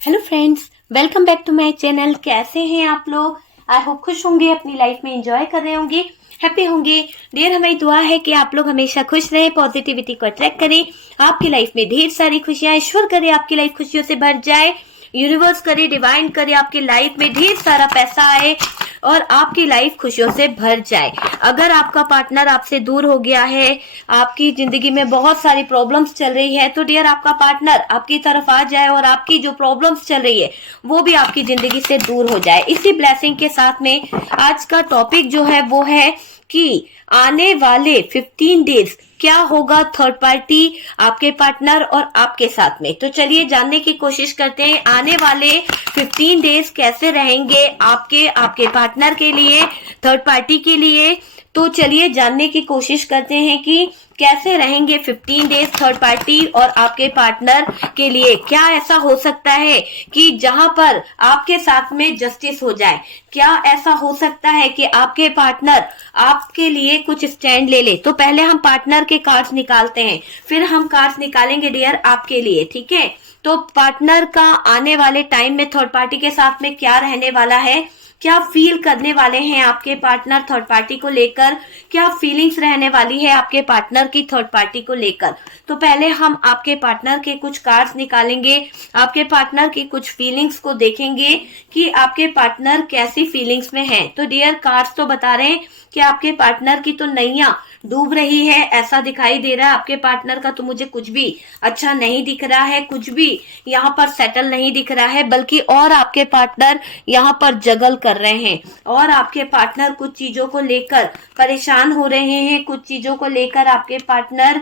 Hello friends, welcome back to my channel. कैसे हैं आप लोग? आई होप खुश होंगे, अपनी लाइफ में एंजॉय कर रहे होंगे, हैप्पी होंगे। डियर, हमारी दुआ है कि आप लोग हमेशा खुश रहें, पॉजिटिविटी को अट्रैक्ट करें, आपकी लाइफ में ढेर सारी खुशियां। ईश्वर करे आपकी लाइफ खुशियों से भर जाए, यूनिवर्स करे, डिवाइन करे आपकी लाइफ में ढेर सारा पैसा आए और आपकी लाइफ खुशियों से भर जाए। अगर आपका पार्टनर आपसे दूर हो गया है, आपकी जिंदगी में बहुत सारी प्रॉब्लम्स चल रही है, तो डियर आपका पार्टनर आपकी तरफ आ जाए और आपकी जो प्रॉब्लम्स चल रही है वो भी आपकी जिंदगी से दूर हो जाए। इसी ब्लेसिंग के साथ में आज का टॉपिक जो है वो है कि आने वाले 15 डेज क्या होगा थर्ड पार्टी, आपके पार्टनर और आपके साथ में। तो चलिए जानने की कोशिश करते हैं आने वाले 15 डेज कैसे रहेंगे आपके पार्टनर के लिए, थर्ड पार्टी के लिए। तो चलिए जानने की कोशिश करते हैं कि कैसे रहेंगे 15 डेज थर्ड पार्टी और आपके पार्टनर के लिए। क्या ऐसा हो सकता है कि जहां पर आपके साथ में जस्टिस हो जाए? क्या ऐसा हो सकता है कि आपके पार्टनर आपके लिए कुछ स्टैंड ले ले? तो पहले हम पार्टनर के कार्ड्स निकालते हैं, फिर हम कार्ड्स निकालेंगे डियर आपके लिए, ठीक है? तो पार्टनर का आने वाले टाइम में थर्ड पार्टी के साथ में क्या रहने वाला है, क्या फील करने वाले हैं आपके पार्टनर थर्ड पार्टी को लेकर, क्या फीलिंग्स रहने वाली है आपके पार्टनर की थर्ड पार्टी को लेकर। तो पहले हम आपके पार्टनर के कुछ कार्ड्स निकालेंगे, आपके पार्टनर की कुछ फीलिंग्स को देखेंगे कि आपके पार्टनर कैसी फीलिंग्स में है। तो डियर, कार्ड्स तो बता रहे हैं कि आपके पार्टनर की तो नैया डूब रही है, ऐसा दिखाई दे रहा है। आपके पार्टनर का तो मुझे कुछ भी अच्छा नहीं दिख रहा है, कुछ भी यहाँ पर सेटल नहीं दिख रहा है, बल्कि और आपके पार्टनर यहाँ पर जगल कर रहे हैं और आपके पार्टनर कुछ चीजों को लेकर परेशान हो रहे हैं, कुछ चीजों को लेकर आपके पार्टनर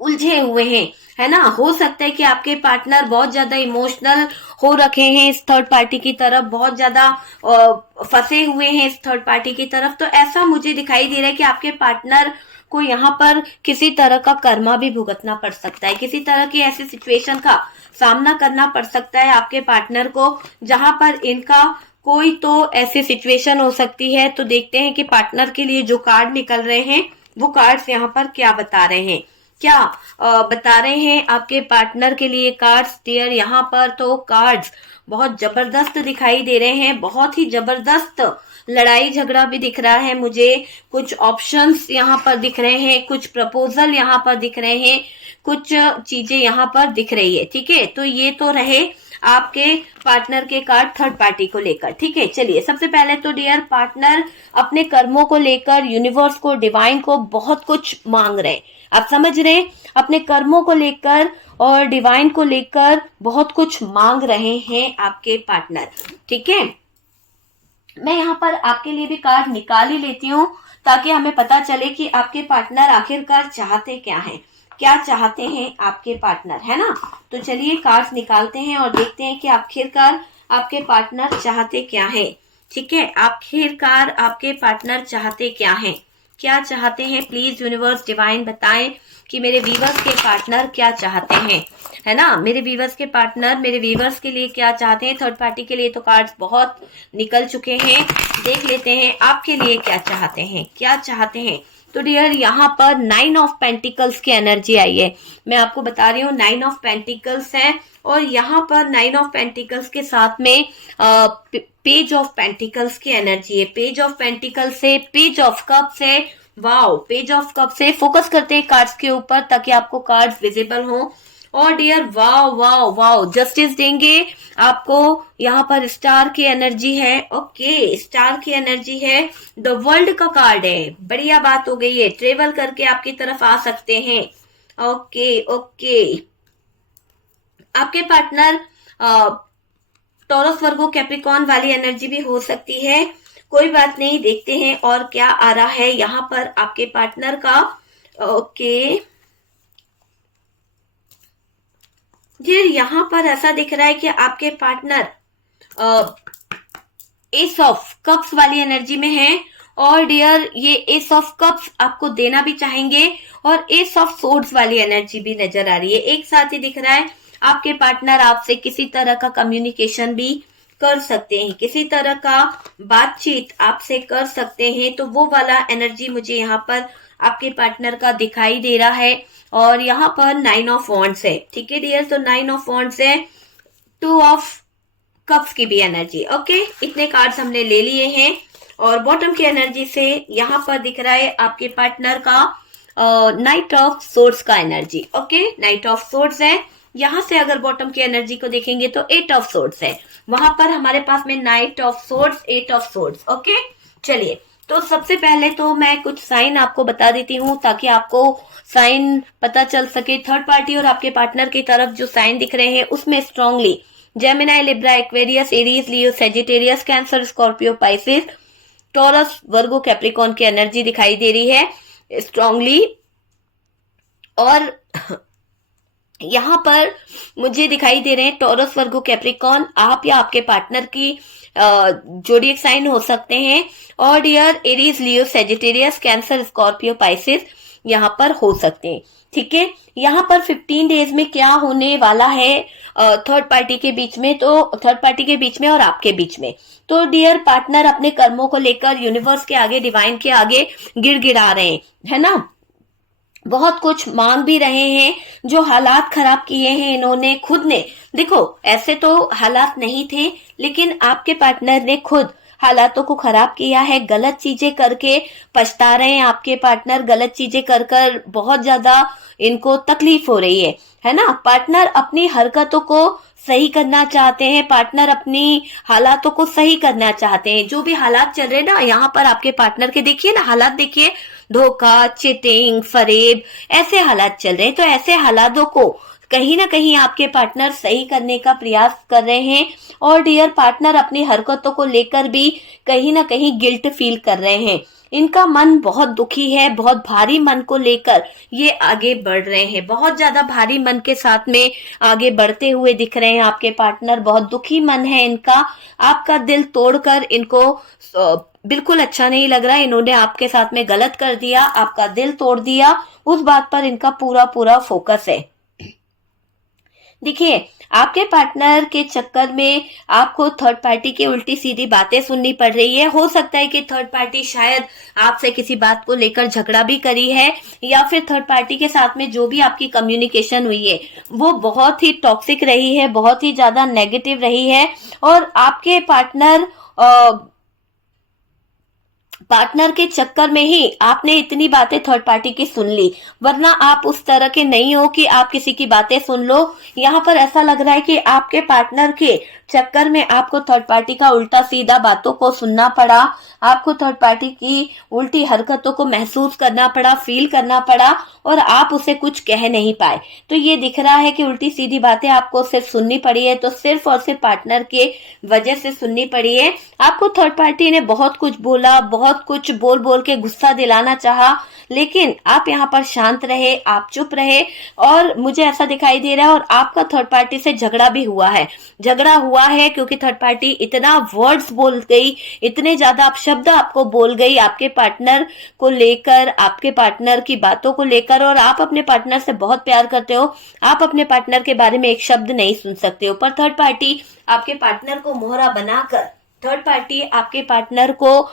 उलझे हुए हैं, है ना। हो सकता है कि आपके पार्टनर बहुत ज्यादा इमोशनल हो रखे हैं इस थर्ड पार्टी की तरफ, बहुत ज्यादा फंसे हुए हैं इस थर्ड पार्टी की तरफ। तो ऐसा मुझे दिखाई दे रहा है कि आपके पार्टनर को यहाँ पर किसी तरह का कर्मा भी भुगतना पड़ सकता है, किसी तरह की ऐसी सिचुएशन का सामना करना पड़ सकता है आपके पार्टनर को, जहां पर इनका कोई तो ऐसी सिचुएशन हो सकती है। तो देखते हैं कि पार्टनर के लिए जो कार्ड निकल रहे हैं वो कार्ड्स यहाँ पर क्या बता रहे हैं, क्या बता रहे हैं आपके पार्टनर के लिए कार्ड्स। डियर, यहाँ पर तो कार्ड्स बहुत जबरदस्त दिखाई दे रहे हैं, बहुत ही जबरदस्त लड़ाई झगड़ा भी दिख रहा है मुझे, कुछ ऑप्शंस यहाँ पर दिख रहे हैं, कुछ प्रपोजल यहाँ पर दिख रहे हैं, कुछ चीजें यहाँ पर दिख रही है, ठीक है। तो ये तो रहे आपके पार्टनर के कार्ड थर्ड पार्टी को लेकर, ठीक है। चलिए, सबसे पहले तो डियर पार्टनर अपने कर्मों को लेकर यूनिवर्स को, डिवाइन को बहुत कुछ मांग रहे हैं, आप समझ रहे हैं, अपने कर्मों को लेकर और डिवाइन को लेकर बहुत कुछ मांग रहे हैं आपके पार्टनर, ठीक है। मैं यहाँ पर आपके लिए भी कार्ड निकाल ही लेती हूँ ताकि हमें पता चले कि आपके पार्टनर आखिरकार चाहते क्या हैं, क्या चाहते हैं आपके पार्टनर, है ना। तो चलिए कार्ड्स निकालते हैं और देखते हैं कि आखिरकार आपके पार्टनर चाहते क्या है, ठीक है। आखिरकार आपके पार्टनर चाहते क्या हैं, क्या चाहते हैं? प्लीज यूनिवर्स डिवाइन बताएं कि मेरे वीवर्स के पार्टनर क्या चाहते हैं, है ना। मेरे वीवर्स के पार्टनर मेरे वीवर्स के लिए क्या चाहते हैं। थर्ड पार्टी के लिए तो कार्ड्स बहुत निकल चुके हैं, देख लेते हैं आपके लिए क्या चाहते हैं, क्या चाहते हैं। तो डियर, यहाँ पर 9 ऑफ पेंटिकल्स की एनर्जी आई है, मैं आपको बता रही हूँ 9 ऑफ पेंटिकल्स है और यहाँ पर 9 ऑफ पेंटिकल्स के साथ में पेज ऑफ पेंटिकल्स की एनर्जी है। पेज ऑफ पेंटिकल्स से पेज ऑफ कप्स है, वाओ। पेज ऑफ कप से फोकस करते हैं कार्ड्स के ऊपर ताकि आपको कार्ड्स विजिबल हो। और dear, wow wow wow, justice देंगे आपको। यहाँ पर स्टार की एनर्जी है, ओके, स्टार की एनर्जी है, द वर्ल्ड का कार्ड है, बढ़िया बात हो गई है, ट्रेवल करके आपकी तरफ आ सकते हैं, ओके ओके। आपके पार्टनर टॉरस, वर्गो, कैप्रिकॉर्न वाली एनर्जी भी हो सकती है, कोई बात नहीं, देखते हैं और क्या आ रहा है यहाँ पर आपके पार्टनर का, ओके। डियर, यहाँ पर ऐसा दिख रहा है कि आपके पार्टनर एस ऑफ कप्स वाली एनर्जी में है और डियर ये एस ऑफ कप्स आपको देना भी चाहेंगे और एस ऑफ सोर्ड्स वाली एनर्जी भी नजर आ रही है, एक साथ ही दिख रहा है। आपके पार्टनर आपसे किसी तरह का कम्युनिकेशन भी कर सकते हैं, किसी तरह का बातचीत आपसे कर सकते हैं, तो वो वाला एनर्जी मुझे यहाँ पर आपके पार्टनर का दिखाई दे रहा है। और यहाँ पर 9 ऑफ वॉन्ड्स है, ठीक है डियर। तो 9 ऑफ वॉन्ड्स है, टू ऑफ कप्स की भी एनर्जी। ओके, इतने कार्ड्स हमने ले लिए हैं। और बॉटम की एनर्जी से यहाँ पर दिख रहा है आपके पार्टनर का नाइट ऑफ सोर्ड्स का energy. Okay, night of swords है। यहाँ से अगर बॉटम की एनर्जी को देखेंगे तो 8 ऑफ सोर्ड्स है। वहां पर हमारे पास में night of swords, 8 of swords. Okay, चलिए, तो सबसे पहले तो मैं कुछ साइन आपको बता देती हूँ ताकि आपको साइन पता चल सके। थर्ड पार्टी और आपके पार्टनर की तरफ जो साइन दिख रहे हैं उसमें strongly Gemini, Libra, Aquarius, Aries, Leo, Sagittarius, Cancer, Scorpio, Pisces, Taurus, Virgo, Capricorn की एनर्जी दिखाई दे रही है स्ट्रांगली। और यहाँ पर मुझे दिखाई दे रहे हैं टॉरस, वर्गो, कैप्रिकॉन आप या आपके पार्टनर की जोडिएक साइन हो सकते हैं। और dear Aries, Leo, Sagittarius, Cancer, Scorpio, Pisces यहाँ पर हो सकते हैं। ठीक है, यहाँ पर 15 डेज में क्या होने वाला है थर्ड पार्टी के बीच में, तो थर्ड पार्टी के बीच में और आपके बीच में। तो डियर पार्टनर अपने कर्मों को लेकर यूनिवर्स के आगे, डिवाइन के आगे गिड़गिड़ा रहे हैं, है ना। बहुत कुछ मांग भी रहे हैं। जो हालात खराब किए हैं इन्होंने खुद ने, देखो ऐसे तो हालात नहीं थे, लेकिन आपके पार्टनर ने खुद हालातों को खराब किया है। गलत चीजें करके पछता रहे हैं आपके पार्टनर, गलत चीजें कर कर बहुत ज्यादा इनको तकलीफ हो रही है ना। पार्टनर अपनी हरकतों को सही करना चाहते हैं, पार्टनर अपनी हालातों को सही करना चाहते हैं। जो भी हालात चल रहे हैं ना यहाँ पर आपके पार्टनर के, देखिए ना हालात, देखिए धोखा, चीटिंग, फरेब, ऐसे हालात चल रहे हैं। तो ऐसे हालातों को कहीं ना कहीं आपके पार्टनर सही करने का प्रयास कर रहे हैं। और डियर पार्टनर अपनी हरकतों को लेकर भी कहीं ना कहीं गिल्ट फील कर रहे हैं। इनका मन बहुत दुखी है, बहुत भारी मन को लेकर ये आगे बढ़ रहे हैं। बहुत ज्यादा भारी मन के साथ में आगे बढ़ते हुए दिख रहे हैं आपके पार्टनर। बहुत दुखी मन है इनका, आपका दिल तोड़कर इनको बिल्कुल अच्छा नहीं लग रहा है। इन्होंने आपके साथ में गलत कर दिया, आपका दिल तोड़ दिया, उस बात पर इनका पूरा पूरा फोकस है। देखिए, आपके पार्टनर के चक्कर में आपको थर्ड पार्टी की उल्टी सीधी बातें सुननी पड़ रही है। हो सकता है कि थर्ड पार्टी शायद आपसे किसी बात को लेकर झगड़ा भी करी है, या फिर थर्ड पार्टी के साथ में जो भी आपकी कम्युनिकेशन हुई है वो बहुत ही टॉक्सिक रही है, बहुत ही ज्यादा नेगेटिव रही है। और आपके पार्टनर के चक्कर में ही आपने इतनी बातें थर्ड पार्टी की सुन ली, वरना आप उस तरह के नहीं हो कि आप किसी की बातें सुन लो। यहाँ पर ऐसा लग रहा है कि आपके पार्टनर के चक्कर में आपको थर्ड पार्टी का उल्टा सीधा बातों को सुनना पड़ा, आपको थर्ड पार्टी की उल्टी हरकतों को महसूस करना पड़ा, फील करना पड़ा, और आप उसे कुछ कह नहीं पाए। तो ये दिख रहा है कि उल्टी सीधी बातें आपको सिर्फ सुननी पड़ी है, तो सिर्फ और सिर्फ पार्टनर के वजह से सुननी पड़ी है। आपको थर्ड पार्टी ने बहुत कुछ बोला, बहुत कुछ बोल बोल के गुस्सा दिलाना चाहा, लेकिन आप यहाँ पर शांत रहे, आप चुप रहे। और मुझे ऐसा दिखाई दे रहा है, और आपका थर्ड पार्टी से झगड़ा भी हुआ है, झगड़ा हुआ है क्योंकि थर्ड पार्टी इतना वर्ड्स बोल गई, इतने ज्यादा अपशब्द आपको बोल गई आपके पार्टनर को लेकर, आपके पार्टनर की बातों को लेकर। और आप अपने पार्टनर से बहुत प्यार करते हो, आप अपने पार्टनर के बारे में एक शब्द नहीं सुन सकते हो, पर थर्ड पार्टी आपके पार्टनर को मोहरा बनाकर, थर्ड पार्टी आपके पार्टनर को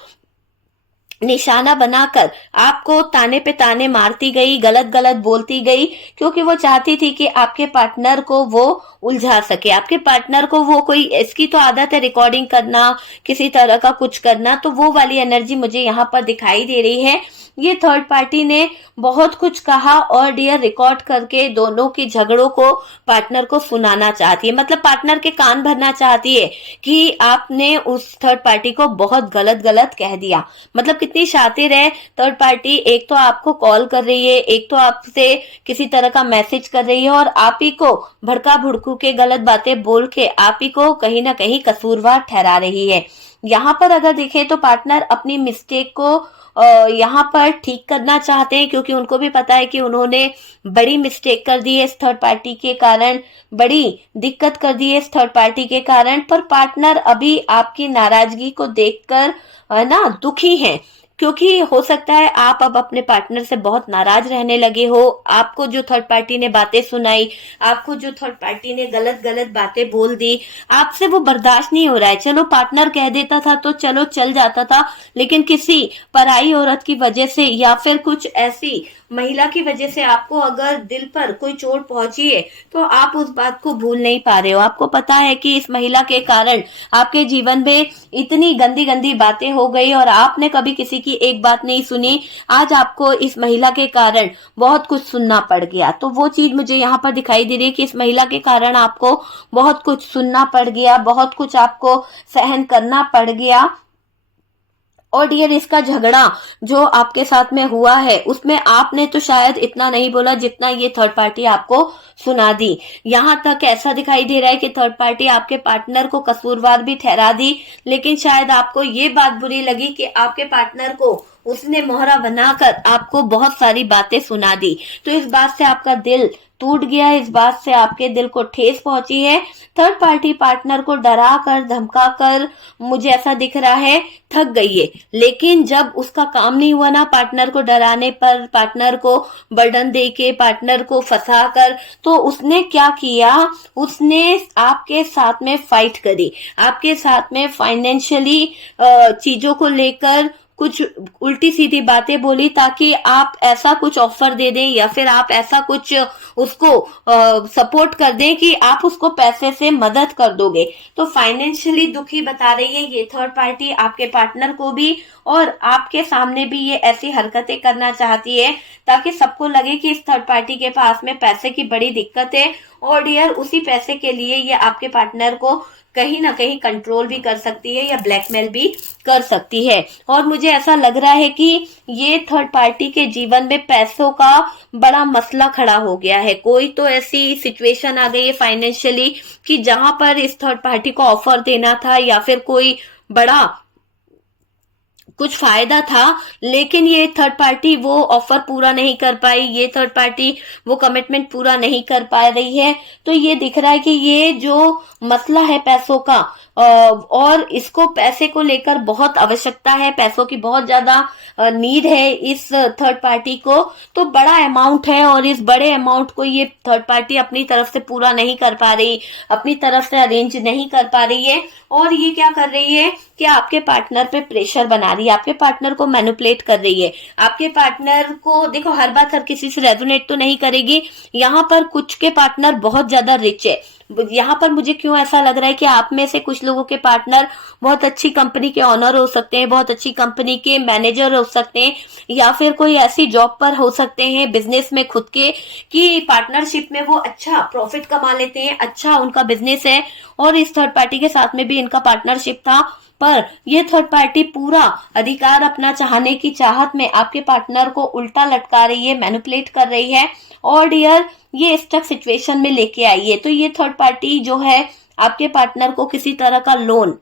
निशाना बनाकर आपको ताने पे ताने मारती गई, गलत गलत बोलती गई, क्योंकि वो चाहती थी कि आपके पार्टनर को वो उलझा सके। आपके पार्टनर को वो, कोई इसकी तो आदत है रिकॉर्डिंग करना, किसी तरह का कुछ करना, तो वो वाली एनर्जी मुझे यहाँ पर दिखाई दे रही है। ये थर्ड पार्टी ने बहुत कुछ कहा और डियर रिकॉर्ड करके दोनों की झगड़ों को पार्टनर को सुनाना चाहती है, मतलब पार्टनर के कान भरना चाहती है कि आपने उस थर्ड पार्टी को बहुत गलत गलत कह दिया। मतलब कितनी शातिर है थर्ड पार्टी, एक तो आपको कॉल कर रही है, एक तो आपसे किसी तरह का मैसेज कर रही है, और आप ही को भड़का भुड़कू के गलत बातें बोल के आप ही को कहीं ना कहीं कसूरवार ठहरा रही है। यहाँ पर अगर देखें तो पार्टनर अपनी मिस्टेक को यहाँ पर ठीक करना चाहते हैं, क्योंकि उनको भी पता है कि उन्होंने बड़ी मिस्टेक कर दी है इस थर्ड पार्टी के कारण, बड़ी दिक्कत कर दी है इस थर्ड पार्टी के कारण। पर पार्टनर अभी आपकी नाराजगी को देखकर ना दुखी हैं, क्योंकि हो सकता है आप अब अपने पार्टनर से बहुत नाराज रहने लगे हो। आपको जो थर्ड पार्टी ने बातें सुनाई, आपको जो थर्ड पार्टी ने गलत गलत बातें बोल दी, आपसे वो बर्दाश्त नहीं हो रहा है। चलो पार्टनर कह देता था तो चलो चल जाता था, लेकिन किसी पराई औरत की वजह से या फिर कुछ ऐसी महिला की वजह से आपको अगर दिल पर कोई चोट पहुंची है तो आप उस बात को भूल नहीं पा रहे हो। आपको पता है कि इस महिला के कारण आपके जीवन में इतनी गंदी गंदी बातें हो गई और आपने कभी किसी की एक बात नहीं सुनी। आज आपको इस महिला के कारण बहुत कुछ सुनना पड़ गया। तो वो चीज मुझे यहाँ पर दिखाई दे रही है कि इस महिला के कारण आपको बहुत कुछ सुनना पड़ गया, बहुत कुछ आपको सहन करना पड़ गया। और डियर, इसका झगड़ा जो आपके साथ में हुआ है उसमें आपने तो शायद इतना नहीं बोला जितना ये थर्ड पार्टी आपको सुना दी। यहाँ तक ऐसा दिखाई दे रहा है कि थर्ड पार्टी आपके पार्टनर को कसूरवार भी ठहरा दी, लेकिन शायद आपको ये बात बुरी लगी कि आपके पार्टनर को उसने मोहरा बनाकर आपको बहुत सारी बातें सुना दी। तो इस बात से आपका दिल टूट गया, इस बात से आपके दिल को ठेस पहुंची है। थर्ड पार्टी पार्टनर को डरा कर धमका कर, मुझे ऐसा दिख रहा है, थक गई है। लेकिन जब उसका काम नहीं हुआ ना पार्टनर को डराने पर, पार्टनर को बर्डन दे के, पार्टनर को फंसा कर, तो उसने क्या किया, उसने आपके साथ में फाइट करी, आपके साथ में फाइनेंशियली चीजों को लेकर कुछ उल्टी सीधी बातें बोली ताकि आप ऐसा कुछ ऑफर दे दें या फिर आप ऐसा कुछ उसको सपोर्ट कर दें कि आप उसको पैसे से मदद कर दोगे। तो फाइनेंशियली दुखी बता रही है ये थर्ड पार्टी आपके पार्टनर को भी, और आपके सामने भी ये ऐसी हरकतें करना चाहती है ताकि सबको लगे कि इस थर्ड पार्टी के पास में पैसे की बड़ी दिक्कत है। और डियर, उसी पैसे के लिए ये आपके पार्टनर को कहीं ना कहीं कंट्रोल भी कर सकती है या ब्लैकमेल भी कर सकती है। और मुझे ऐसा लग रहा है कि ये थर्ड पार्टी के जीवन में पैसों का बड़ा मसला खड़ा हो गया है। कोई तो ऐसी सिचुएशन आ गई है फाइनेंशियली कि जहां पर इस थर्ड पार्टी को ऑफर देना था या फिर कोई बड़ा कुछ फायदा था, लेकिन ये थर्ड पार्टी वो ऑफर पूरा नहीं कर पाई, ये थर्ड पार्टी वो कमिटमेंट पूरा नहीं कर पा रही है। तो ये दिख रहा है कि ये जो मसला है पैसों का, और इसको पैसे को लेकर बहुत आवश्यकता है, पैसों की बहुत ज्यादा नीड है इस थर्ड पार्टी को। तो बड़ा अमाउंट है और इस बड़े अमाउंट को ये थर्ड पार्टी अपनी तरफ से पूरा नहीं कर पा रही, अपनी तरफ से अरेंज नहीं कर पा रही है। और ये क्या कर रही है कि आपके पार्टनर पे प्रेशर बना रही है, आपके पार्टनर को मैनिपुलेट कर रही है। आपके पार्टनर को, देखो, हर बात हर किसी से रेजोनेट तो नहीं करेगी। यहाँ पर कुछ के पार्टनर बहुत ज्यादा रिच है। यहाँ पर मुझे क्यों ऐसा लग रहा है कि आप में से कुछ लोगों के पार्टनर बहुत अच्छी कंपनी के ऑनर हो सकते हैं, बहुत अच्छी कंपनी के मैनेजर हो सकते हैं, या फिर कोई ऐसी जॉब पर हो सकते हैं बिजनेस में खुद के, कि पार्टनरशिप में वो अच्छा प्रॉफिट कमा लेते हैं, अच्छा उनका बिजनेस है। और इस थर्ड पार्टी के साथ में भी इनका पार्टनरशिप था, पर ये थर्ड पार्टी पूरा अधिकार अपना चाहने की चाहत में आपके पार्टनर को उल्टा लटका रही है, मैनिपुलेट कर रही है और डियर ये स्टक सिचुएशन में लेके आई है। तो ये थर्ड पार्टी जो है आपके पार्टनर को किसी तरह का लोन,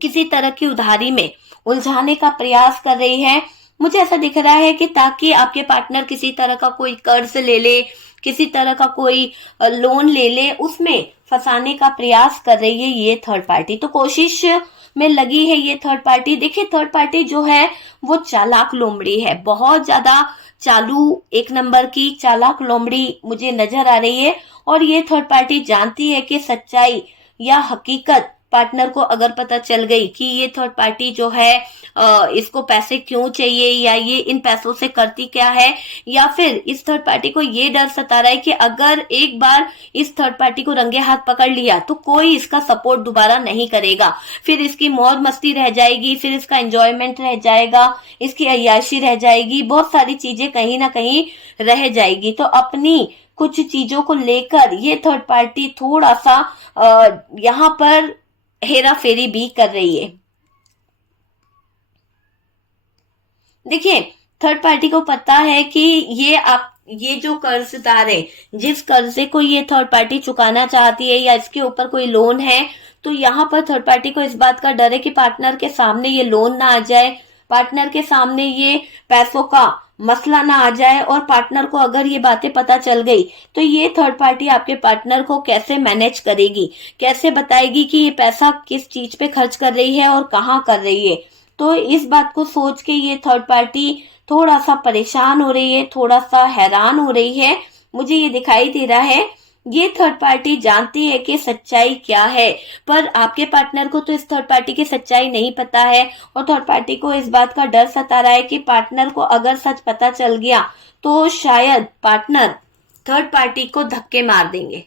किसी तरह की उधारी में उलझाने का प्रयास कर रही है। मुझे ऐसा दिख रहा है कि ताकि आपके पार्टनर किसी तरह का कोई कर्ज ले ले, किसी तरह का कोई लोन ले ले, उसमें फंसाने का प्रयास कर रही है ये थर्ड पार्टी। तो कोशिश में लगी है ये थर्ड पार्टी। देखिए, थर्ड पार्टी जो है वो चालाक लोमड़ी है, बहुत ज्यादा चालू, एक नंबर की चालाक लोमड़ी मुझे नजर आ रही है। और ये थर्ड पार्टी जानती है कि सच्चाई या हकीकत पार्टनर को अगर पता चल गई कि ये थर्ड पार्टी जो है इसको पैसे क्यों चाहिए, या ये इन पैसों से करती क्या है, या फिर इस थर्ड पार्टी को ये डर सता रहा है कि अगर एक बार इस थर्ड पार्टी को रंगे हाथ पकड़ लिया तो कोई इसका सपोर्ट दोबारा नहीं करेगा, फिर इसकी मौज मस्ती रह जाएगी, फिर इसका एंजॉयमेंट रह जाएगा, इसकी अय्याशी रह जाएगी, बहुत सारी चीजें कहीं ना कहीं रह जाएगी। तो अपनी कुछ चीजों को लेकर ये थर्ड पार्टी थोड़ा सा यहाँ पर हेरा फेरी भी कर रही है। देखिए, थर्ड पार्टी को पता है कि ये जो कर्जदार है, जिस कर्जे को ये थर्ड पार्टी चुकाना चाहती है या इसके ऊपर कोई लोन है, तो यहाँ पर थर्ड पार्टी को इस बात का डर है कि पार्टनर के सामने ये लोन ना आ जाए, पार्टनर के सामने ये पैसों का मसला ना आ जाए, और पार्टनर को अगर ये बातें पता चल गई तो ये थर्ड पार्टी आपके पार्टनर को कैसे मैनेज करेगी, कैसे बताएगी कि ये पैसा किस चीज पे खर्च कर रही है और कहाँ कर रही है। तो इस बात को सोच के ये थर्ड पार्टी थोड़ा सा परेशान हो रही है, थोड़ा सा हैरान हो रही है। मुझे ये दिखाई दे रहा है ये थर्ड पार्टी जानती है कि सच्चाई क्या है, पर आपके पार्टनर को तो इस थर्ड पार्टी की सच्चाई नहीं पता है और थर्ड पार्टी को इस बात का डर सता रहा है कि पार्टनर को अगर सच पता चल गया तो शायद पार्टनर थर्ड पार्टी को धक्के मार देंगे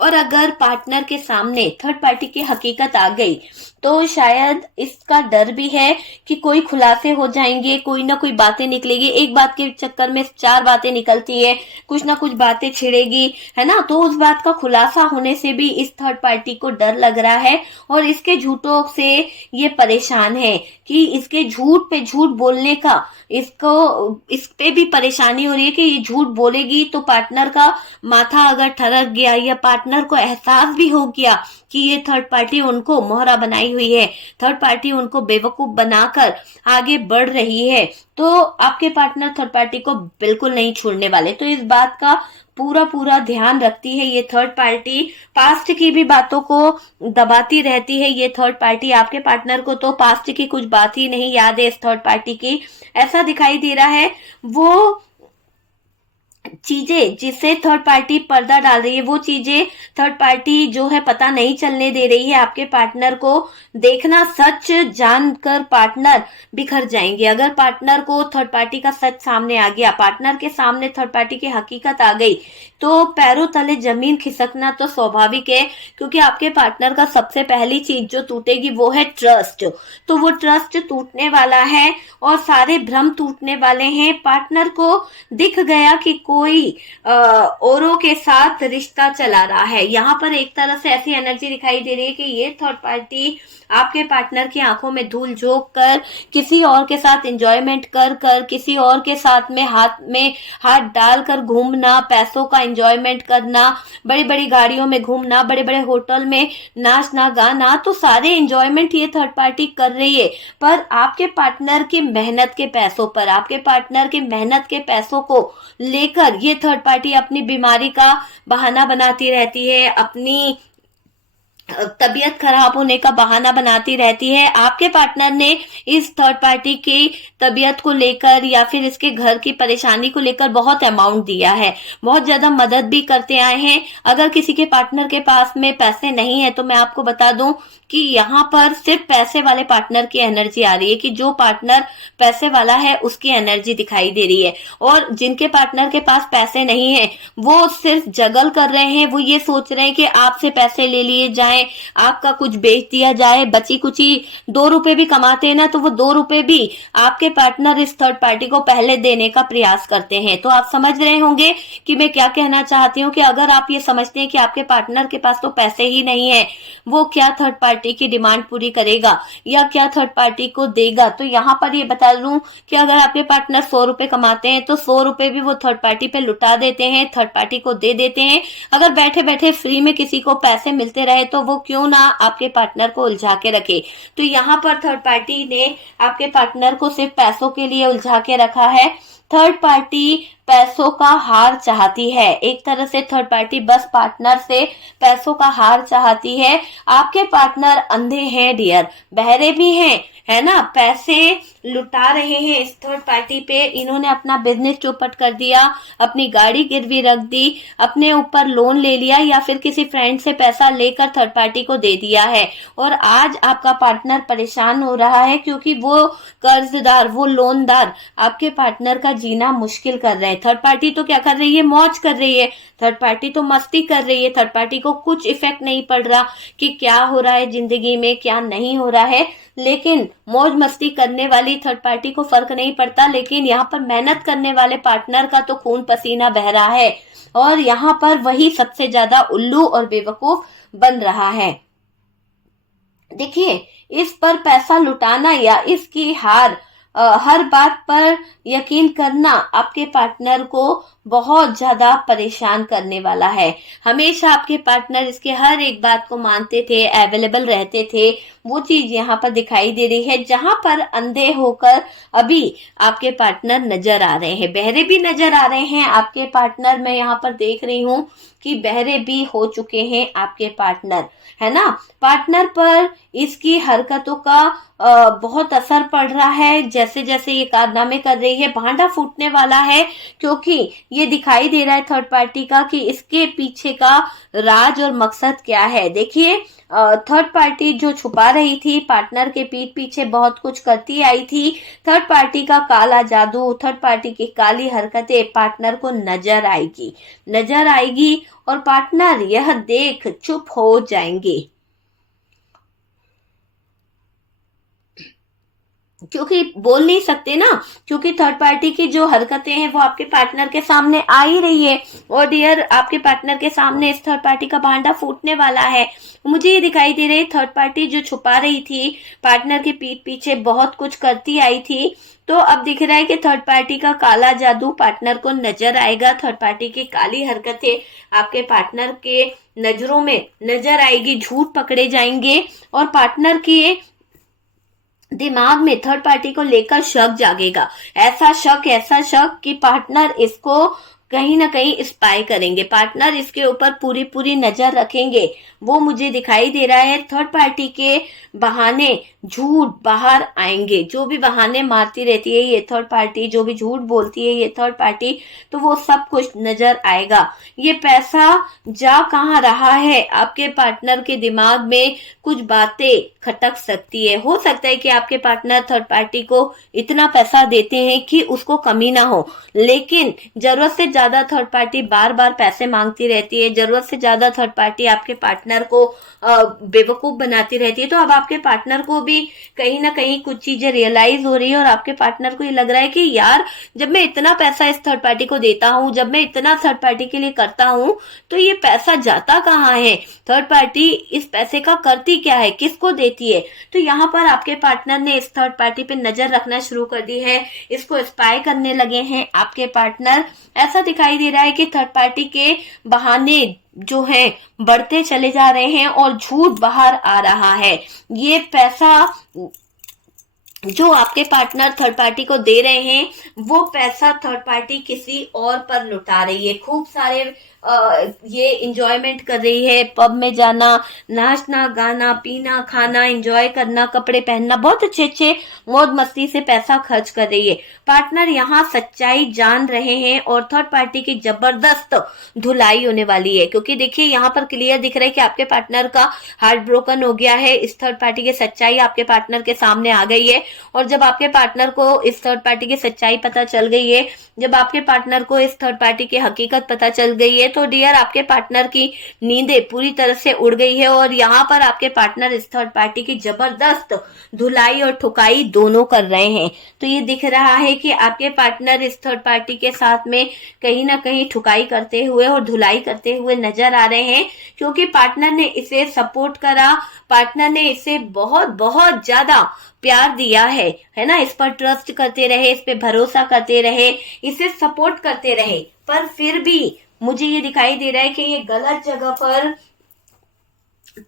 और अगर पार्टनर के सामने थर्ड पार्टी की हकीकत आ गई तो शायद इसका डर भी है कि कोई खुलासे हो जाएंगे, कोई ना कोई बातें निकलेगी, एक बात के चक्कर में 4 बातें निकलती है, कुछ ना कुछ बातें छिड़ेगी, है ना। तो उस बात का खुलासा होने से भी इस थर्ड पार्टी को डर लग रहा है और इसके झूठों से ये परेशान है कि इसके झूठ पे झूठ बोलने का इस पे भी परेशानी हो रही है कि ये झूठ बोलेगी तो पार्टनर का माथा अगर ठरक गया या पार्टनर को एहसास भी हो गया कि ये थर्ड पार्टी उनको मोहरा बनाई हुई है, थर्ड पार्टी उनको बेवकूफ बनाकर आगे बढ़ रही है, तो आपके पार्टनर थर्ड पार्टी को बिल्कुल नहीं छोड़ने वाले। तो इस बात का पूरा ध्यान रखती है ये थर्ड पार्टी, पास्ट की भी बातों को दबाती रहती है ये थर्ड पार्टी। आपके पार्टनर को तो पास्ट की कुछ बात ही नहीं याद है इस थर्ड पार्टी की, ऐसा दिखाई दे रहा है। वो चीजें जिससे थर्ड पार्टी पर्दा डाल रही है, वो चीजें थर्ड पार्टी जो है पता नहीं चलने दे रही है आपके पार्टनर को। देखना, सच जानकर पार्टनर बिखर जाएंगे। अगर पार्टनर को थर्ड पार्टी का सच सामने आ गया, पार्टनर के सामने थर्ड पार्टी की हकीकत आ गई, तो पैरों तले जमीन खिसकना तो स्वाभाविक है, क्योंकि आपके पार्टनर का सबसे पहली चीज जो टूटेगी वो है ट्रस्ट। तो वो ट्रस्ट टूटने वाला है और सारे भ्रम टूटने वाले हैं। पार्टनर को दिख गया कि कोई औरों के साथ रिश्ता चला रहा है। यहाँ पर एक तरह से ऐसी एनर्जी दिखाई दे रही है कि ये थर्ड पार्टी आपके पार्टनर की आंखों में धूल झोंक कर, किसी और के साथ एंजॉयमेंट कर किसी और के साथ में हाथ डालकर घूमना, पैसों का एंजॉयमेंट करना, बड़ी बड़ी गाड़ियों में घूमना, बड़े बड़े होटल में नाचना गाना, तो सारे एंजॉयमेंट ये थर्ड पार्टी कर रही है। पर आपके पार्टनर की मेहनत के पैसों पर, आपके पार्टनर की मेहनत के पैसों को लेकर ये थर्ड पार्टी अपनी बीमारी का बहाना बनाती रहती है, अपनी तबीयत खराब होने का बहाना बनाती रहती है। आपके पार्टनर ने इस थर्ड पार्टी की तबीयत को लेकर या फिर इसके घर की परेशानी को लेकर बहुत अमाउंट दिया है, बहुत ज्यादा मदद भी करते आए हैं। अगर किसी के पार्टनर के पास में पैसे नहीं है तो मैं आपको बता दूं कि यहाँ पर सिर्फ पैसे वाले पार्टनर की एनर्जी आ रही है, कि जो पार्टनर पैसे वाला है उसकी एनर्जी दिखाई दे रही है। और जिनके पार्टनर के पास पैसे नहीं है वो सिर्फ जगल कर रहे हैं, वो ये सोच रहे हैं कि आपसे पैसे ले लिए जाएं, आपका कुछ बेच दिया जाए। बची कुची 2 रुपए भी कमाते हैं ना, तो वो 2 रुपए भी आपके पार्टनर इस थर्ड पार्टी को पहले देने का प्रयास करते हैं। तो आप समझ रहे होंगे कि मैं क्या कहना चाहती हूँ, कि अगर आप ये समझते हैं कि आपके पार्टनर के पास तो पैसे ही नहीं है, वो क्या थर्ड पार्टी की डिमांड पूरी करेगा या क्या थर्ड पार्टी को देगा। तो यहाँ पर ये बता दूं कि अगर आपके पार्टनर 100 रुपए कमाते हैं तो 100 रुपए भी वो थर्ड पार्टी पे लुटा देते हैं, थर्ड पार्टी को दे देते हैं। अगर बैठे बैठे फ्री में किसी को पैसे मिलते रहे तो वो क्यों ना आपके पार्टनर को उलझा के रखे। तो यहाँ पर थर्ड पार्टी ने आपके पार्टनर को सिर्फ पैसों के लिए उलझा के रखा है। थर्ड पार्टी पैसों का हार चाहती है, एक तरह से थर्ड पार्टी बस पार्टनर से पैसों का हार चाहती है। आपके पार्टनर अंधे हैं डियर, बहरे भी हैं, है ना, पैसे लुटा रहे हैं इस थर्ड पार्टी पे। इन्होंने अपना बिजनेस चौपट कर दिया, अपनी गाड़ी गिरवी रख दी, अपने ऊपर लोन ले लिया या फिर किसी फ्रेंड से पैसा लेकर थर्ड पार्टी को दे दिया है। और आज आपका पार्टनर परेशान हो रहा है क्योंकि वो कर्जदार, वो लोनदार आपके पार्टनर का जीना मुश्किल कर रहे हैं। थर्ड पार्टी तो क्या कर रही है, मौज कर रही है, थर्ड पार्टी तो मस्ती कर रही है। थर्ड पार्टी को कुछ इफेक्ट नहीं पड़ रहा कि क्या हो रहा है जिंदगी में, क्या नहीं हो रहा है, लेकिन मौज मस्ती करने वाली थर्ड पार्टी को फर्क नहीं पड़ता। लेकिन यहाँ पर मेहनत करने वाले पार्टनर का तो खून पसीना बह रहा है और यहाँ पर वही सबसे ज्यादा उल्लू और बेवकूफ बन रहा है। देखिए, इस पर पैसा लुटाना या इसकी हर बात पर यकीन करना आपके पार्टनर को बहुत ज्यादा परेशान करने वाला है। हमेशा आपके पार्टनर इसके हर एक बात को मानते थे, अवेलेबल रहते थे, वो चीज यहाँ पर दिखाई दे रही है। जहां पर अंधे होकर अभी आपके पार्टनर नजर आ रहे हैं, बहरे भी नजर आ रहे हैं आपके पार्टनर। मैं यहाँ पर देख रही हूँ कि बहरे भी हो चुके हैं आपके पार्टनर, है ना। पार्टनर पर इसकी हरकतों का बहुत असर पड़ रहा है। जैसे जैसे जैसे ये कारनामे कर रही है, भांडा फूटने वाला है, क्योंकि ये दिखाई दे रहा है थर्ड पार्टी का कि इसके पीछे का राज और मकसद क्या है। देखिए, थर्ड पार्टी जो छुपा रही थी, पार्टनर के पीठ पीछे बहुत कुछ करती आई थी। थर्ड पार्टी का काला जादू, थर्ड पार्टी की काली हरकतें पार्टनर को नजर आएगी और पार्टनर यह देख चुप हो जाएंगे, क्योंकि बोल नहीं सकते ना, क्योंकि थर्ड पार्टी की जो हरकतें हैं वो आपके पार्टनर के सामने आ ही रही है। और डियर, आपके पार्टनर के सामने इस थर्ड पार्टी का भांडा फूटने वाला है। मुझे ये दिखाई दे रही है थर्ड पार्टी जो छुपा रही थी, पार्टनर के पीठ पीछे बहुत कुछ करती आई थी, तो अब दिख रहा है कि थर्ड पार्टी का काला जादू पार्टनर को नजर आएगा। थर्ड पार्टी की काली हरकतें आपके पार्टनर के नजरों में नजर आएगी, झूठ पकड़े जाएंगे और पार्टनर के दिमाग में थर्ड पार्टी को लेकर शक जागेगा। ऐसा शक कि पार्टनर इसको कहीं ना कहीं स्पाई करेंगे, पार्टनर इसके ऊपर पूरी पूरी नजर रखेंगे। वो मुझे दिखाई दे रहा है थर्ड पार्टी के बहाने झूठ बाहर आएंगे। जो भी बहाने मारती रहती है ये थर्ड पार्टी, जो भी झूठ बोलती है ये थर्ड पार्टी, तो वो सब कुछ नजर आएगा। ये पैसा जा कहाँ रहा है, आपके पार्टनर के दिमाग में कुछ बातें खटक सकती है। हो सकता है कि आपके पार्टनर थर्ड पार्टी को इतना पैसा देते हैं कि उसको कमी ना हो, लेकिन जरूरत से ज्यादा थर्ड पार्टी बार बार पैसे मांगती रहती है, जरूरत से ज्यादा थर्ड पार्टी आपके पार्टनर को बेवकूफ बनाती रहती है। तो अब आपके पार्टनर को भी कहीं ना कहीं कुछ चीजें रियलाइज हो रही है और आपके पार्टनर को ये लग रहा है कि यार, जब मैं इतना पैसा इस थर्ड पार्टी को देता हूं, जब मैं इतना थर्ड पार्टी के लिए करता हूं, तो ये पैसा जाता कहाँ है, थर्ड पार्टी इस पैसे का करती क्या है, किसको देती है। तो यहाँ पर आपके पार्टनर ने इस थर्ड पार्टी पे नजर रखना शुरू कर दी है, इसको स्पाई करने लगे हैं आपके पार्टनर। ऐसा दिखाई दे रहा है कि थर्ड पार्टी के बहाने जो है बढ़ते चले जा रहे हैं और झूठ बाहर आ रहा है। ये पैसा जो आपके पार्टनर थर्ड पार्टी को दे रहे हैं, वो पैसा थर्ड पार्टी किसी और पर लुटा रही है। खूब सारे ये इंजॉयमेंट कर रही है, पब में जाना, नाचना गाना पीना खाना एंजॉय करना, कपड़े पहनना, बहुत अच्छे अच्छे मौज मस्ती से पैसा खर्च कर रही है। पार्टनर यहाँ सच्चाई जान रहे हैं और थर्ड पार्टी की जबरदस्त धुलाई होने वाली है, क्योंकि देखिए यहाँ पर क्लियर दिख रहा है कि आपके पार्टनर का हार्ट ब्रोकन हो गया है। इस थर्ड पार्टी की सच्चाई आपके पार्टनर के सामने आ गई है और जब आपके पार्टनर को इस थर्ड पार्टी की सच्चाई पता चल गई है, जब आपके पार्टनर को इस थर्ड पार्टी की हकीकत पता चल गई है, तो डियर आपके पार्टनर की नींदें पूरी तरह से उड़ गई है और यहाँ पर आपके पार्टनर इस थर्ड पार्टी की जबरदस्त धुलाई और ठुकाई दोनों कर रहे हैं। तो ये दिख रहा है कि आपके पार्टनर इस थर्ड पार्टी के साथ में कहीं ना कहीं ठुकाई करते हुए और धुलाई करते हुए नजर आ रहे हैं, क्योंकि पार्टनर ने इसे सपोर्ट करा, पार्टनर ने इसे बहुत बहुत ज्यादा प्यार दिया है ना, इस पर ट्रस्ट करते रहे, इस पे भरोसा करते रहे, इसे सपोर्ट करते रहे, पर फिर भी मुझे ये दिखाई दे रहा है कि ये गलत जगह पर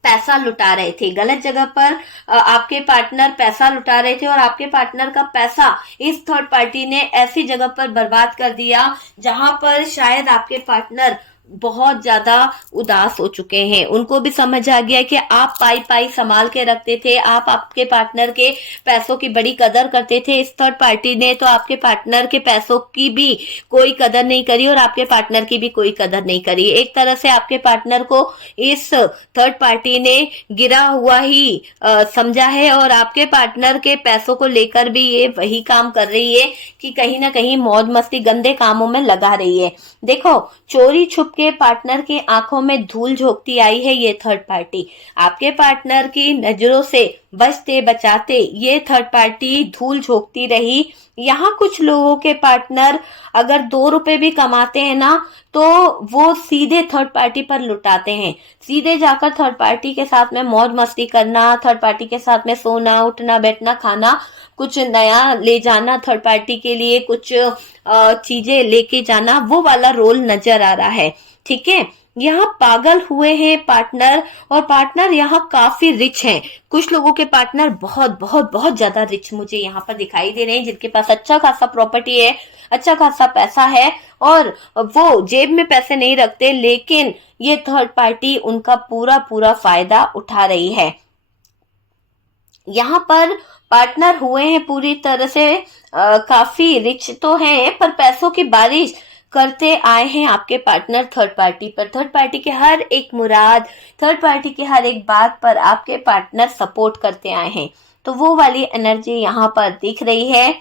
पैसा लुटा रहे थे, गलत जगह पर आपके पार्टनर पैसा लुटा रहे थे और आपके पार्टनर का पैसा इस थर्ड पार्टी ने ऐसी जगह पर बर्बाद कर दिया जहां पर शायद आपके पार्टनर बहुत ज्यादा उदास हो चुके हैं। उनको भी समझ आ गया कि आप पाई पाई संभाल के रखते थे, आप आपके पार्टनर के पैसों की बड़ी कदर करते थे। इस थर्ड पार्टी ने तो आपके पार्टनर के पैसों की भी कोई कदर नहीं करी और आपके पार्टनर की भी कोई कदर नहीं करी। एक तरह से आपके पार्टनर को इस थर्ड पार्टी ने गिरा हुआ ही समझा है और आपके पार्टनर के पैसों को लेकर भी ये वही काम कर रही है कि कहीं ना कहीं मौज मस्ती गंदे कामों में लगा रही है। देखो, चोरी छुप के पार्टनर की आंखों में धूल झोंकती आई है ये थर्ड पार्टी। आपके पार्टनर की नजरों से बचते बचाते ये थर्ड पार्टी धूल झोंकती रही। यहाँ कुछ लोगों के पार्टनर अगर 2 रुपए भी कमाते हैं ना, तो वो सीधे थर्ड पार्टी पर लुटाते हैं, सीधे जाकर थर्ड पार्टी के साथ में मौज मस्ती करना, थर्ड पार्टी के साथ में सोना उठना बैठना खाना, कुछ नया ले जाना, थर्ड पार्टी के लिए कुछ चीजें लेके जाना, वो वाला रोल नजर आ रहा है। ठीक है, यहाँ पागल हुए हैं पार्टनर और पार्टनर यहाँ काफी रिच हैं। कुछ लोगों के पार्टनर बहुत बहुत बहुत ज्यादा रिच मुझे यहाँ पर दिखाई दे रहे हैं, जिनके पास अच्छा खासा प्रॉपर्टी है, अच्छा खासा पैसा है और वो जेब में पैसे नहीं रखते, लेकिन ये थर्ड पार्टी उनका पूरा पूरा फायदा उठा रही है। यहाँ पर पार्टनर हुए हैं पूरी तरह से काफी रिच तो हैं, पर पैसों की बारिश करते आए हैं आपके पार्टनर थर्ड पार्टी पर। थर्ड पार्टी के हर एक मुराद, थर्ड पार्टी के हर एक बात पर आपके पार्टनर सपोर्ट करते आए हैं। तो वो वाली एनर्जी यहाँ पर दिख रही है।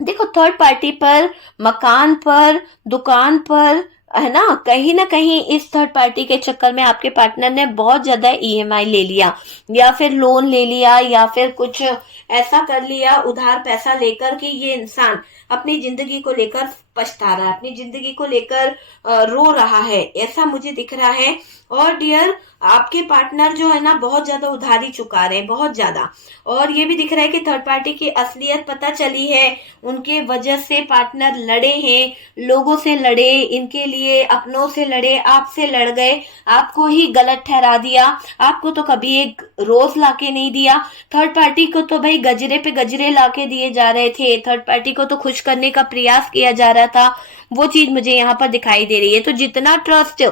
देखो, थर्ड पार्टी पर, मकान पर, दुकान पर, है ना कहीं इस थर्ड पार्टी के चक्कर में आपके पार्टनर ने बहुत ज्यादा ईएमआई ले लिया, या फिर लोन ले लिया, या फिर कुछ ऐसा कर लिया उधार पैसा लेकर कि ये इंसान अपनी जिंदगी को लेकर पछता रहा है, अपनी जिंदगी को लेकर रो रहा है, ऐसा मुझे दिख रहा है। और डियर, आपके पार्टनर जो है ना बहुत ज्यादा उधारी चुका रहे हैं, बहुत ज्यादा। और ये भी दिख रहा है कि थर्ड पार्टी की असलियत पता चली है, उनके वजह से पार्टनर लड़े हैं, लोगों से लड़े, इनके लिए अपनों से लड़े, आपसे लड़ गए, आपको ही गलत ठहरा दिया, आपको तो कभी एक रोज लाके नहीं दिया, थर्ड पार्टी को तो भाई गजरे पे गजरे लाके दिए जा रहे थे, थर्ड पार्टी को तो खुश करने का प्रयास किया जा रहा था। वो चीज मुझे यहाँ पर दिखाई दे रही है। तो जितना ट्रस्ट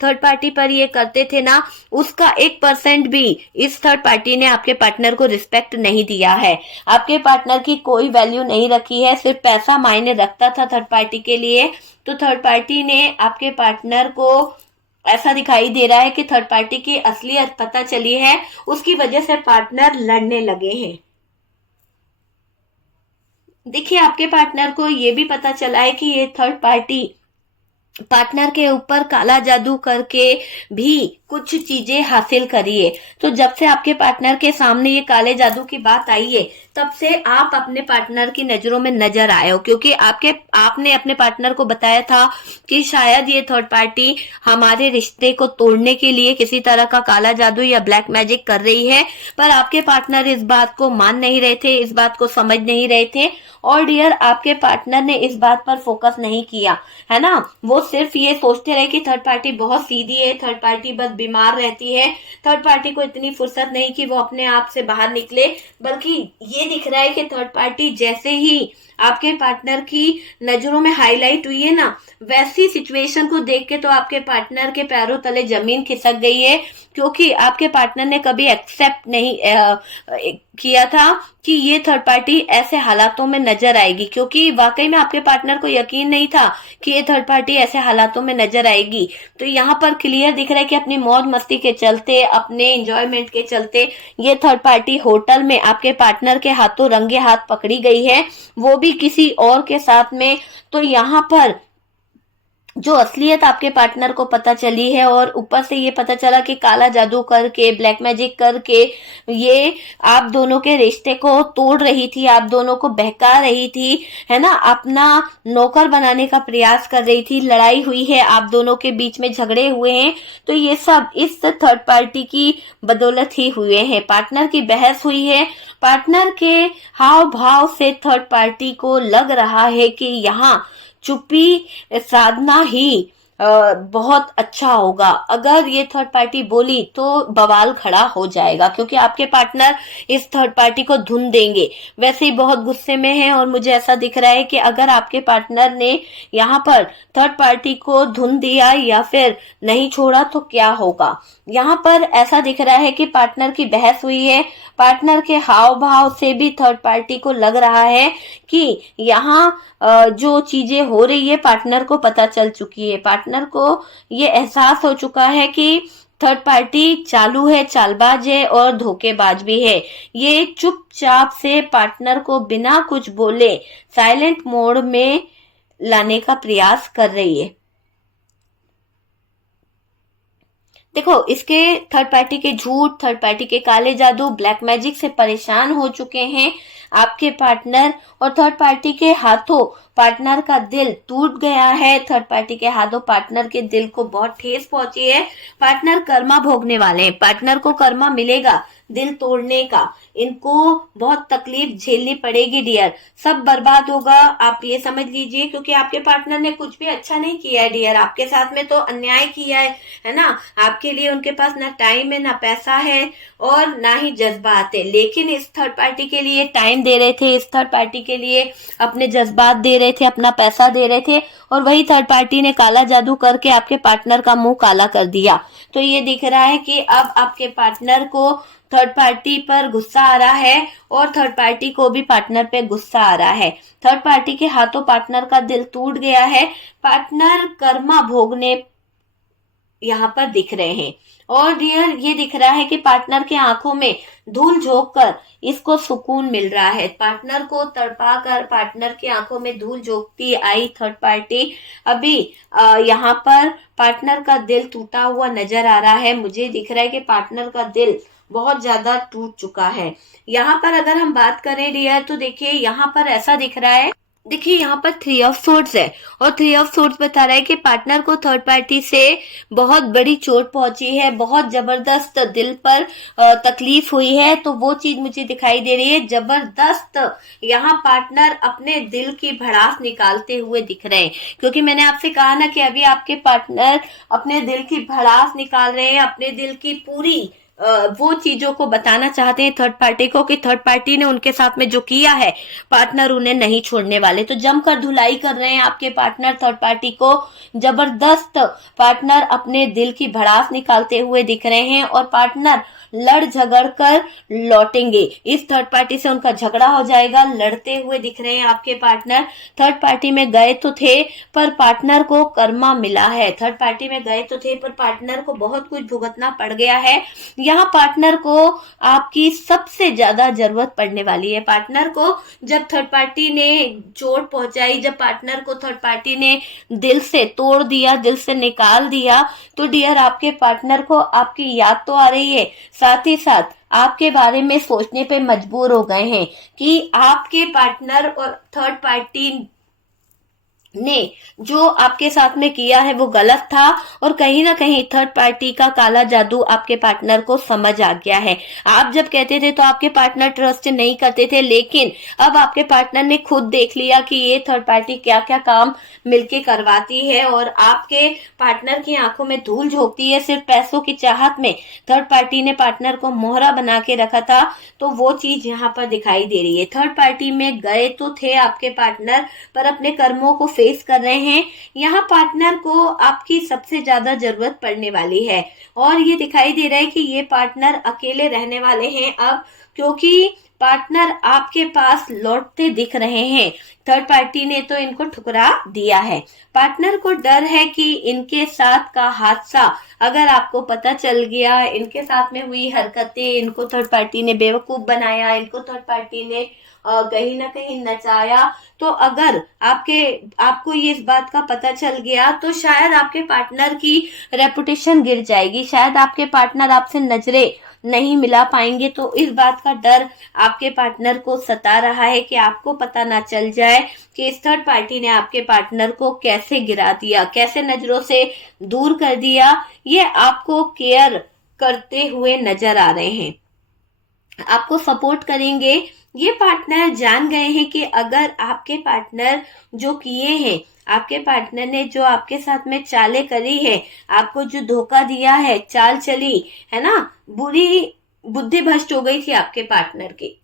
थर्ड पार्टी पर ये करते थे ना, उसका 1% भी इस थर्ड पार्टी ने आपके पार्टनर को रिस्पेक्ट नहीं दिया है, आपके पार्टनर की कोई वैल्यू नहीं रखी है, सिर्फ पैसा मायने रखता था थर्ड पार्टी के लिए। तो थर्ड पार्टी ने आपके पार्टनर को, ऐसा दिखाई दे रहा है कि थर्ड पार्टी की असलियत पता चली है, उसकी वजह से पार्टनर लड़ने लगे हैं। देखिए, आपके पार्टनर को ये भी पता चला है कि ये थर्ड पार्टी पार्टनर के ऊपर काला जादू करके भी कुछ चीजें हासिल करी है। तो जब से आपके पार्टनर के सामने ये काले जादू की बात आई है, तब से आप अपने पार्टनर की नजरों में नजर आए हो, क्योंकि आपने अपने पार्टनर को बताया था कि शायद ये थर्ड पार्टी हमारे रिश्ते को तोड़ने के लिए किसी तरह का काला जादू या ब्लैक मैजिक कर रही है। पर आपके पार्टनर इस बात को मान नहीं रहे थे, इस बात को समझ नहीं रहे थे। और डियर, आपके पार्टनर ने इस बात पर फोकस नहीं किया, है ना। वो सिर्फ ये सोचते रहे कि थर्ड पार्टी बहुत सीधी है, थर्ड पार्टी बस बीमार रहती है, थर्ड पार्टी को इतनी फुर्सत नहीं कि वो अपने आप से बाहर निकले। बल्कि ये दिख रहा है कि थर्ड पार्टी जैसे ही आपके पार्टनर की नजरों में हाईलाइट हुई है ना, वैसी सिचुएशन को देख के तो आपके पार्टनर के पैरों तले जमीन खिसक गई है। क्योंकि आपके पार्टनर ने कभी एक्सेप्ट नहीं किया था कि ये थर्ड पार्टी ऐसे हालातों में नजर आएगी, क्योंकि वाकई में आपके पार्टनर को यकीन नहीं था कि ये थर्ड पार्टी ऐसे हालातों में नजर आएगी। तो यहाँ पर क्लियर दिख रहा है कि अपनी मौज मस्ती के चलते, अपने एंजॉयमेंट के चलते ये थर्ड पार्टी होटल में आपके पार्टनर के हाथों रंगे हाथ पकड़ी गई है, वो भी किसी और के साथ में। तो यहाँ पर जो असलियत आपके पार्टनर को पता चली है, और ऊपर से ये पता चला कि काला जादू करके, ब्लैक मैजिक करके ये आप दोनों के रिश्ते को तोड़ रही थी, आप दोनों को बहका रही थी, है ना, अपना नौकर बनाने का प्रयास कर रही थी, लड़ाई हुई है, आप दोनों के बीच में झगड़े हुए हैं। तो ये सब इस थर्ड पार्टी की बदौलत ही हुए हैं। पार्टनर की बहस हुई है, पार्टनर के हाव भाव से थर्ड पार्टी को लग रहा है कि यहाँ चुप्पी साधना ही बहुत अच्छा होगा। अगर ये थर्ड पार्टी बोली तो बवाल खड़ा हो जाएगा, क्योंकि आपके पार्टनर इस थर्ड पार्टी को धुन देंगे। वैसे ही बहुत गुस्से में है, और मुझे ऐसा दिख रहा है कि अगर आपके पार्टनर ने यहाँ पर थर्ड पार्टी को धुन दिया या फिर नहीं छोड़ा तो क्या होगा। यहाँ पर ऐसा दिख रहा है कि पार्टनर की बहस हुई है, पार्टनर के हाव भाव से भी थर्ड पार्टी को लग रहा है कि यहाँ जो चीजें हो रही है पार्टनर को पता चल चुकी है, पार्टनर को ये एहसास हो चुका है कि थर्ड पार्टी चालू है, चालबाज है और धोखेबाज भी है। ये चुपचाप से पार्टनर को बिना कुछ बोले साइलेंट मोड में लाने का प्रयास कर रही है। देखो, इसके थर्ड पार्टी के झूठ, थर्ड पार्टी के काले जादू, ब्लैक मैजिक से परेशान हो चुके हैं आपके पार्टनर, और थर्ड पार्टी के हाथों पार्टनर का दिल टूट गया है। थर्ड पार्टी के हाथों पार्टनर के दिल को बहुत ठेस पहुंची है। पार्टनर कर्मा भोगने वाले हैं, पार्टनर को कर्मा मिलेगा। दिल तोड़ने का, इनको बहुत तकलीफ झेलनी पड़ेगी डियर। सब बर्बाद होगा, आप ये समझ लीजिए, क्योंकि आपके पार्टनर ने कुछ भी अच्छा नहीं किया है डियर, आपके साथ में तो अन्याय किया है ना। आपके लिए उनके पास ना टाइम है, ना पैसा है और ना ही जज्बात है, लेकिन इस थर्ड पार्टी के लिए टाइम दे रहे थे, इस थर्ड पार्टी के लिए अपने जज्बात दे रहे थे, अपना पैसा दे रहे थे, और वही थर्ड पार्टी ने काला जादू करके आपके पार्टनर का मुंह काला कर दिया। तो ये दिख रहा है कि अब आपके पार्टनर को थर्ड पार्टी पर गुस्सा आ रहा है और थर्ड पार्टी को भी पार्टनर पे गुस्सा आ रहा है। थर्ड पार्टी के हाथों पार्टनर का दिल टूट गया है। पार्टनर कर्मा भोगने यहाँ पर दिख रहे हैं। और डियर ये दिख रहा है कि पार्टनर के आंखों में धूल झोंक कर इसको सुकून मिल रहा है। पार्टनर को तड़पा कर पार्टनर की आंखों में धूल झोंकती आई थर्ड पार्टी अभी यहाँ पर पार्टनर का दिल टूटा हुआ नजर आ रहा है। मुझे दिख रहा है कि पार्टनर का दिल बहुत ज्यादा टूट चुका है। यहाँ पर अगर हम बात करें डियर तो देखिए यहाँ पर ऐसा दिख रहा है, देखिए यहाँ पर 3 ऑफ सोर्ड्स है और 3 ऑफ सोर्ड्स बता रहा है कि पार्टनर को थर्ड पार्टी से बहुत बड़ी चोट पहुंची है, बहुत जबरदस्त दिल पर तकलीफ हुई है। तो वो चीज मुझे दिखाई दे रही है जबरदस्त। यहाँ पार्टनर अपने दिल की भड़ास निकालते हुए दिख रहे हैं, क्योंकि मैंने आपसे कहा ना कि अभी आपके पार्टनर अपने दिल की भड़ास निकाल रहे हैं, अपने दिल की पूरी वो चीजों को बताना चाहते हैं थर्ड पार्टी को कि थर्ड पार्टी ने उनके साथ में जो किया है पार्टनर उन्हें नहीं छोड़ने वाले। तो जमकर धुलाई कर रहे हैं आपके पार्टनर थर्ड पार्टी को, जबरदस्त पार्टनर अपने दिल की भड़ास निकालते हुए दिख रहे हैं और पार्टनर लड़ झगड़ कर लौटेंगे। इस थर्ड पार्टी से उनका झगड़ा हो जाएगा, लड़ते हुए दिख रहे हैं आपके पार्टनर। थर्ड पार्टी में गए तो थे पर पार्टनर को कर्मा मिला है। थर्ड पार्टी में गए तो थे पर पार्टनर को बहुत कुछ भुगतना पड़ गया है। यहाँ पार्टनर को आपकी सबसे ज्यादा जरूरत पड़ने वाली है। पार्टनर को जब थर्ड पार्टी ने चोट पहुंचाई, जब पार्टनर को थर्ड पार्टी ने दिल से तोड़ दिया, दिल से निकाल दिया, तो डियर आपके पार्टनर को आपकी याद तो आ रही है, साथ ही साथ आपके बारे में सोचने पे मजबूर हो गए हैं कि आपके पार्टनर और थर्ड पार्टी ने जो आपके साथ में किया है वो गलत था और कहीं ना कहीं थर्ड पार्टी का काला जादू आपके पार्टनर को समझ आ गया है। आप जब कहते थे तो आपके पार्टनर ट्रस्ट नहीं करते थे, लेकिन अब आपके पार्टनर ने खुद देख लिया कि ये थर्ड पार्टी क्या क्या काम मिलके करवाती है और आपके पार्टनर की आंखों में धूल झोंकती है। सिर्फ पैसों की चाहत में थर्ड पार्टी ने पार्टनर को मोहरा बना के रखा था, तो वो चीज यहाँ पर दिखाई दे रही है। थर्ड पार्टी में गए तो थे आपके पार्टनर पर अपने कर्मों को फेस कर रहे हैं। यहाँ पार्टनर को आपकी सबसे ज्यादा जरूरत पड़ने वाली है और ये दिखाई दे रहा है कि ये पार्टनर अकेले रहने वाले हैं अब, क्योंकि पार्टनर आपके पास लौटते दिख रहे हैं। थर्ड पार्टी ने तो इनको ठुकरा दिया है। पार्टनर को डर है कि इनके साथ का हादसा अगर आपको पता चल गया, इनके साथ में हुई हरकतें, इनको थर्ड पार्टी ने बेवकूफ बनाया, इनको थर्ड पार्टी ने कहीं ना कहीं नचाया, तो अगर आपको ये इस बात का पता चल गया तो शायद आपके पार्टनर की रेपुटेशन गिर जाएगी, शायद आपके पार्टनर आपसे नजरें नहीं मिला पाएंगे। तो इस बात का डर आपके पार्टनर को सता रहा है कि आपको पता ना चल जाए कि इस थर्ड पार्टी ने आपके पार्टनर को कैसे गिरा दिया, कैसे नजरों से दूर कर दिया। ये आपको केयर करते हुए नजर आ रहे हैं, आपको सपोर्ट करेंगे। ये पार्टनर जान गए हैं कि अगर आपके पार्टनर जो किए हैं, आपके पार्टनर ने जो आपके साथ में चालें करी है, आपको जो धोखा दिया है, चाल चली है ना, बुरी बुद्धि भ्रष्ट हो गई थी आपके पार्टनर की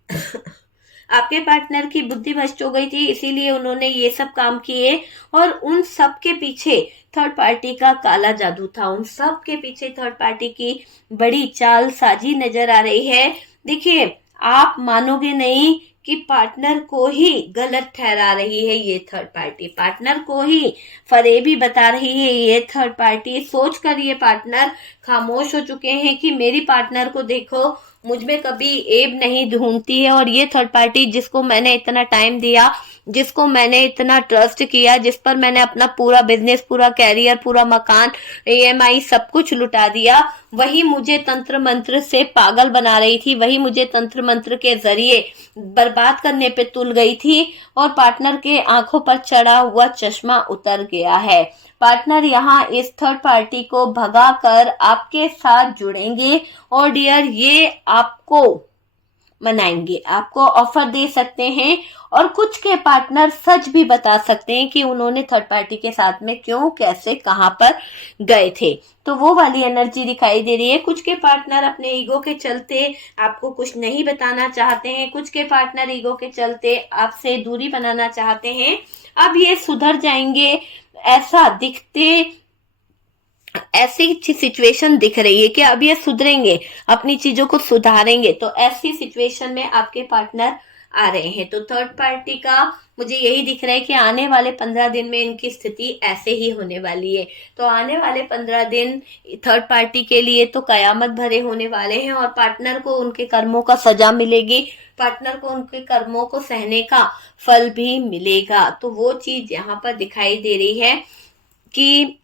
आपके पार्टनर की बुद्धि भ्रष्ट हो गई थी, इसीलिए उन्होंने ये सब काम किए और उन सब के पीछे थर्ड पार्टी का काला जादू था। उन सब के पीछे थर्ड पार्टी की बड़ी चाल साजी नजर आ रही है। देखिए आप मानोगे नहीं कि पार्टनर को ही गलत ठहरा रही है ये थर्ड पार्टी, पार्टनर को ही फरेबी बता रही है ये थर्ड पार्टी। सोचकर ये पार्टनर खामोश हो चुके हैं कि मेरी पार्टनर को देखो, मुझ में कभी एब नहीं ढूंढती है। और ये थर्ड पार्टी जिसको मैंने इतना टाइम दिया, जिसको मैंने इतना ट्रस्ट किया, जिस पर मैंने अपना पूरा बिजनेस, पूरा कैरियर, पूरा मकान, EMI सब कुछ लुटा दिया, वही मुझे तंत्र मंत्र से पागल बना रही थी, वही मुझे तंत्र मंत्र के जरिए बर्बाद करने पे तुल गई थी और पार्टनर के आंखों पर चढ़ा हुआ चश्मा उतर गया है। पार्टनर यहाँ इस थर्ड पार्टी को भगा कर आपके साथ जुड़ेंगे और डियर ये आपको मनाएंगे, आपको ऑफर दे सकते हैं और कुछ के पार्टनर सच भी बता सकते हैं कि उन्होंने थर्ड पार्टी के साथ में क्यों, कैसे, कहां पर गए थे। तो वो वाली एनर्जी दिखाई दे रही है। कुछ के पार्टनर अपने ईगो के चलते आपको कुछ नहीं बताना चाहते हैं, कुछ के पार्टनर ईगो के चलते आपसे दूरी बनाना चाहते हैं। अब ये सुधर जाएंगे, ऐसा ऐसी सिचुएशन दिख रही है कि अब ये सुधरेंगे, अपनी चीजों को सुधारेंगे। तो ऐसी सिचुएशन में आपके पार्टनर आ रहे हैं। तो थर्ड पार्टी का मुझे यही दिख रहा है कि आने वाले 15 दिन में इनकी स्थिति ऐसे ही होने वाली है। तो आने वाले 15 दिन थर्ड पार्टी के लिए तो कयामत भरे होने वाले हैं और पार्टनर को उनके कर्मों का सजा मिलेगी, पार्टनर को उनके कर्मों को सहने का फल भी मिलेगा। तो वो चीज यहाँ पर दिखाई दे रही है कि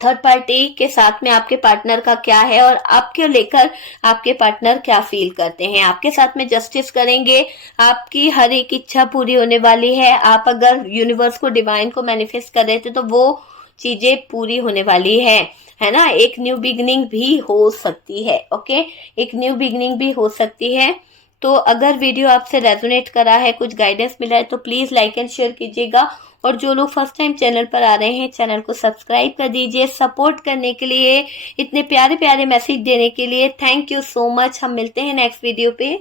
थर्ड पार्टी के साथ में आपके पार्टनर का क्या है और आपके लेकर आपके पार्टनर क्या फील करते हैं। आपके साथ में जस्टिस करेंगे, आपकी हर एक इच्छा पूरी होने वाली है। आप अगर यूनिवर्स को, डिवाइन को मैनिफेस्ट कर रहे थे तो वो चीजें पूरी होने वाली है ना। एक न्यू बिगनिंग भी हो सकती है। ओके, एक न्यू बिगनिंग भी हो सकती है। तो अगर वीडियो आपसे रेजोनेट करा है, कुछ गाइडेंस मिला है तो प्लीज लाइक एंड शेयर कीजिएगा और जो लोग फर्स्ट टाइम चैनल पर आ रहे हैं चैनल को सब्सक्राइब कर दीजिए। सपोर्ट करने के लिए, इतने प्यारे प्यारे मैसेज देने के लिए थैंक यू सो मच। हम मिलते हैं नेक्स्ट वीडियो पे।